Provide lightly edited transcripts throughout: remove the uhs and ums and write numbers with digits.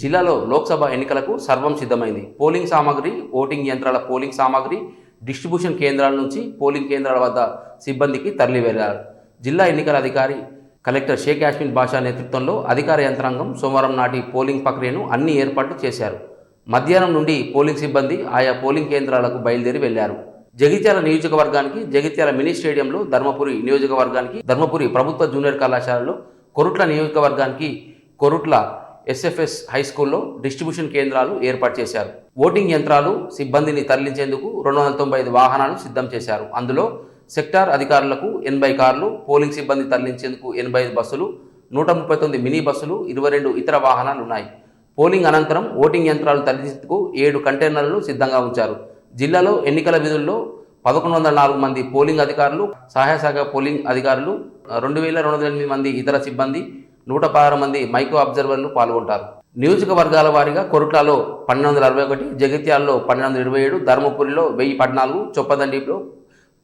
జిల్లాలో లోక్సభ ఎన్నికలకు సర్వం సిద్ధమైంది. పోలింగ్ సామాగ్రి, ఓటింగ్ యంత్రాల పోలింగ్ సామాగ్రి డిస్ట్రిబ్యూషన్ కేంద్రాల నుంచి పోలింగ్ కేంద్రాల వద్ద సిబ్బందికి తరలివెళ్లారు. జిల్లా ఎన్నికల అధికారి కలెక్టర్ షేక్ యాస్మిన్ బాషా నేతృత్వంలో అధికార యంత్రాంగం సోమవారం నాటి పోలింగ్ ప్రక్రియను అన్ని ఏర్పాట్లు చేశారు. మధ్యాహ్నం నుండి పోలింగ్ సిబ్బంది ఆయా పోలింగ్ కేంద్రాలకు బయలుదేరి వెళ్లారు. జగిత్యాల నియోజకవర్గానికి జగిత్యాల మినీ స్టేడియంలో, ధర్మపురి నియోజకవర్గానికి ధర్మపురి ప్రభుత్వ జూనియర్ కళాశాలలో, కొరుట్ల నియోజకవర్గానికి కొరుట్ల ఎస్ఎఫ్ఎస్ హైస్కూల్లో డిస్ట్రిబ్యూషన్ కేంద్రాలు ఏర్పాటు చేశారు. ఓటింగ్ యంత్రాలు, సిబ్బందిని తరలించేందుకు 295 వాహనాలు సిద్ధం చేశారు. అందులో సెక్టార్ అధికారులకు 80 కార్లు, పోలింగ్ సిబ్బంది తరలించేందుకు 85 బస్సులు, 139 మినీ బస్సులు, 22 ఇతర వాహనాలు ఉన్నాయి. పోలింగ్ అనంతరం ఓటింగ్ యంత్రాలు తరలించేందుకు 7 కంటైనర్లను సిద్ధంగా ఉంచారు. జిల్లాలో ఎన్నికల విధుల్లో 1104 మంది పోలింగ్ అధికారులు, సహాయ శాఖ పోలింగ్ అధికారులు, 2208 మంది ఇతర సిబ్బంది, 116 మంది మైక్రో అబ్జర్వర్లు పాల్గొంటారు. నియోజకవర్గాల వారీగా కొరుట్లలో 1261, జగిత్యాలలో 1227, ధర్మపురిలో 1014, చొప్పదండిలో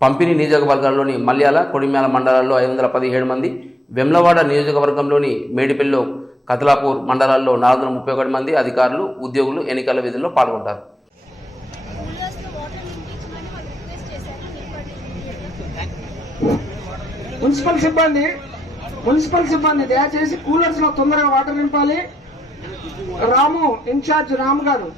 పంపిణీ నియోజకవర్గాల్లోని మల్యాల, కొడిమ్యాల మండలాల్లో 517 మంది, వెమ్లవాడ నియోజకవర్గంలోని మేడిపల్లిలో, కతలాపూర్ మండలాల్లో 431 మంది అధికారులు, ఉద్యోగులు ఎన్నికల విధుల్లో పాల్గొంటారు. మున్సిపల్ సిబ్బంది దయచేసి కూలర్స్ లో తొందరగా వాటర్ నింపాలి. రాము ఇన్ఛార్జ్ రాము గారు.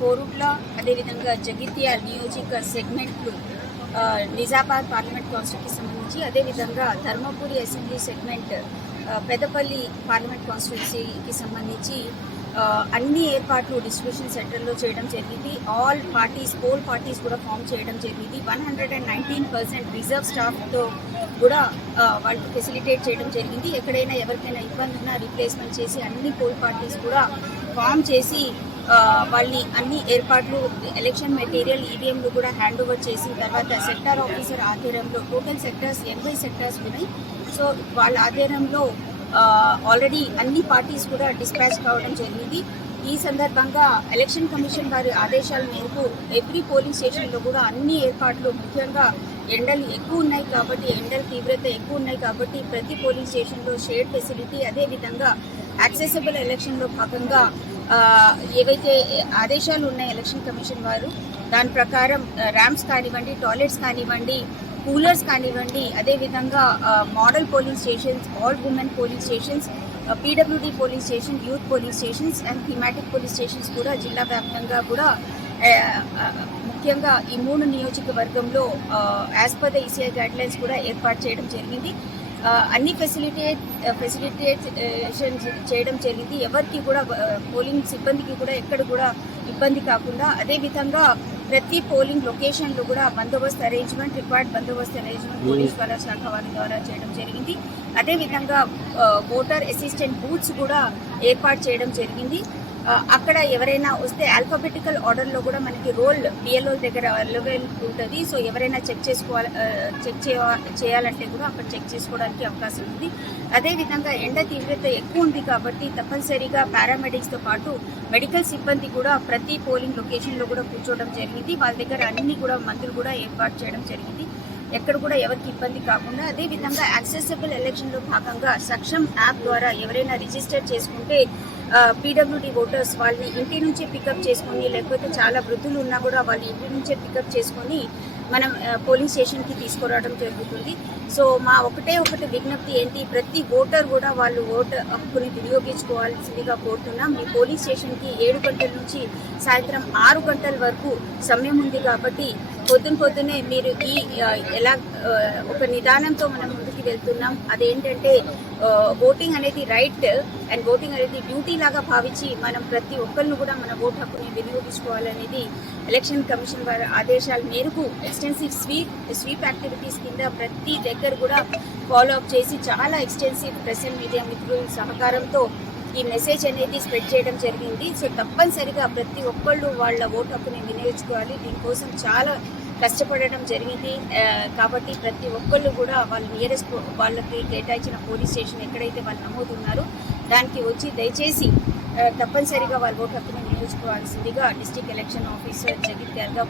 కోరుట్ల, అదేవిధంగా జగిత్యాల నియోజక సెగ్మెంట్లు, నిజామాబాద్ పార్లమెంట్ కాన్స్టిట్యూన్సీకి సంబంధించి, అదేవిధంగా Dharmapuri assembly segment, Peddapalli parliament కాన్స్టిట్యూన్సీకి సంబంధించి అన్ని ఏర్పాట్లు డిస్ట్రిబ్యూషన్ సెంటర్లో చేయడం జరిగింది. ఆల్ పార్టీస్, పోల్ పార్టీస్ కూడా ఫామ్ చేయడం జరిగింది. 119% రిజర్వ్ స్టాఫ్తో కూడా వాళ్ళకి ఫెసిలిటేట్ చేయడం జరిగింది. ఎక్కడైనా ఎవరికైనా ఇబ్బంది ఉన్నా రీప్లేస్మెంట్ చేసి అన్ని పోల్ పార్టీస్ కూడా ఫామ్ చేసి వాళ్ళని అన్ని ఏర్పాట్లు, ఎలక్షన్ మెటీరియల్, ఈవీఎంలు కూడా హ్యాండ్ ఓవర్ చేసిన తర్వాత సెక్టార్ ఆఫీసర్ ఆధ్వర్యంలో టోటల్ సెక్టార్స్ 80 సెక్టార్స్ ఉన్నాయి. సో వాళ్ళ ఆధ్వర్యంలో ఆల్రెడీ అన్ని పార్టీస్ కూడా డిస్పాచ్ కావడం జరిగింది. ఈ సందర్భంగా ఎలక్షన్ కమిషన్ వారి ఆదేశాల మేరకు ఎవ్రీ పోలింగ్ స్టేషన్లో కూడా అన్ని ఏర్పాట్లు, ముఖ్యంగా ఎండలు ఎక్కువ ఉన్నాయి కాబట్టి, ఎండల తీవ్రత ఎక్కువ ఉన్నాయి కాబట్టి ప్రతి పోలింగ్ స్టేషన్లో షేడ్ ఫెసిలిటీ, అదేవిధంగా యాక్సెసిబుల్ ఎలక్షన్లో భాగంగా ఏవైతే ఆదేశాలు ఉన్నాయి ఎలక్షన్ కమిషన్ వారు, దాని ప్రకారం ర్యాంప్స్ కానివ్వండి, టాయిలెట్స్ కానివ్వండి, కూలర్స్ కానివ్వండి, అదేవిధంగా model polling stations, all women polling stations, PWD polling station, youth polling stations and thematic polling stations కూడా జిల్లా వ్యాప్తంగా కూడా ముఖ్యంగా ఈ 3 నియోజకవర్గంలో as per the ECI guidelines కూడా ఏర్పాటు చేయడం జరిగింది. అన్ని ఫెసిలిటేషన్ చేయడం జరిగింది. ఎవరికి కూడా, పోలింగ్ సిబ్బందికి కూడా ఎక్కడ కూడా ఇబ్బంది కాకుండా, అదేవిధంగా ప్రతి పోలింగ్ లొకేషన్లో కూడా బందోబస్తు అరేంజ్మెంట్, రిక్వైర్డ్ బందోబస్తు అరేంజ్మెంట్ పోలీస్ వాళ్ళ శాఖ వారి ద్వారా చేయడం జరిగింది. అదేవిధంగా ఓటర్ అసిస్టెంట్ బూత్స్ కూడా ఏర్పాటు చేయడం జరిగింది. అక్కడ ఎవరైనా వస్తే ఆల్ఫాబెటికల్ ఆర్డర్లో కూడా మనకి రోల్ బిఎల్ఓ దగ్గర అవైలబుల్ ఉంటుంది. సో ఎవరైనా చెక్ చేయాలంటే కూడా అక్కడ చెక్ చేసుకోవడానికి అవకాశం ఉంది. అదేవిధంగా ఎండ తీవ్రత ఎక్కువ ఉంది కాబట్టి తప్పనిసరిగా పారామెడిక్స్తో పాటు మెడికల్ సిబ్బంది కూడా ప్రతి పోలింగ్ లొకేషన్లో కూడా కూర్చోవడం జరిగింది. వాళ్ళ దగ్గర అన్ని కూడా మందులు కూడా ఏర్పాటు చేయడం జరిగింది, ఎక్కడ కూడా ఎవరికి ఇబ్బంది కాకుండా. అదేవిధంగా యాక్సెసిబుల్ ఎలక్షన్లో భాగంగా సక్షమ్ యాప్ ద్వారా ఎవరైనా రిజిస్టర్ చేసుకుంటే పీడబ్ల్యూడీ ఓటర్స్ వాళ్ళని ఇంటి నుంచే పికప్ చేసుకొని, లేకపోతే చాలా వృద్ధులు ఉన్నా కూడా వాళ్ళ ఇంటి నుంచే పికప్ చేసుకొని మనం పోలింగ్ స్టేషన్కి తీసుకురావడం జరుగుతుంది. సో మా ఒకటే విజ్ఞప్తి ఏంటి, ప్రతి ఓటర్ కూడా వాళ్ళు ఓటు హక్కుని వినియోగించుకోవాల్సిందిగా కోరుతున్నాం. మీ పోలింగ్ స్టేషన్కి 7 గంటల నుంచి సాయంత్రం 6 గంటల వరకు సమయం ఉంది కాబట్టి పొద్దున్నే మీరు ఎలా ఒక నిదానంతో మనం ముందుకు వెళ్తున్నాం. అదేంటంటే ఓటింగ్ అనేది రైట్ అండ్ ఓటింగ్ అనేది డ్యూటీ లాగా భావించి మనం ప్రతి ఒక్కరిని కూడా మన ఓటు హక్కుని వినియోగించుకోవాలనేది ఎలక్షన్ కమిషన్ వారి ఆదేశాల మేరకు ఎక్స్టెన్సివ్ స్వీప్ యాక్టివిటీస్ కింద ప్రతి దగ్గర కూడా ఫాలో అప్ చేసి చాలా ఎక్స్టెన్సివ్ ప్రెస్ అండ్ మీడియా మిత్రుల సహకారంతో ఈ మెసేజ్ అనేది స్ప్రెడ్ చేయడం జరిగింది. సో తప్పనిసరిగా ప్రతి ఒక్కళ్ళు వాళ్ళ ఓటు హక్కుని వినియోగించుకోవాలి. దీనికోసం చాలా కష్టపడడం జరిగింది కాబట్టి ప్రతి ఒక్కళ్ళు కూడా వాళ్ళ నియరెస్ట్ వాళ్ళకి కేటాయించిన పోలీస్ స్టేషన్ ఎక్కడైతే వాళ్ళు నమోదున్నారో దానికి వచ్చి దయచేసి తప్పనిసరిగా వాళ్ళ ఓటు హక్కుని వినియోగించుకోవాల్సిందిగా డిస్ట్రిక్ట్ ఎలక్షన్ ఆఫీసర్ జగిత్యాలగా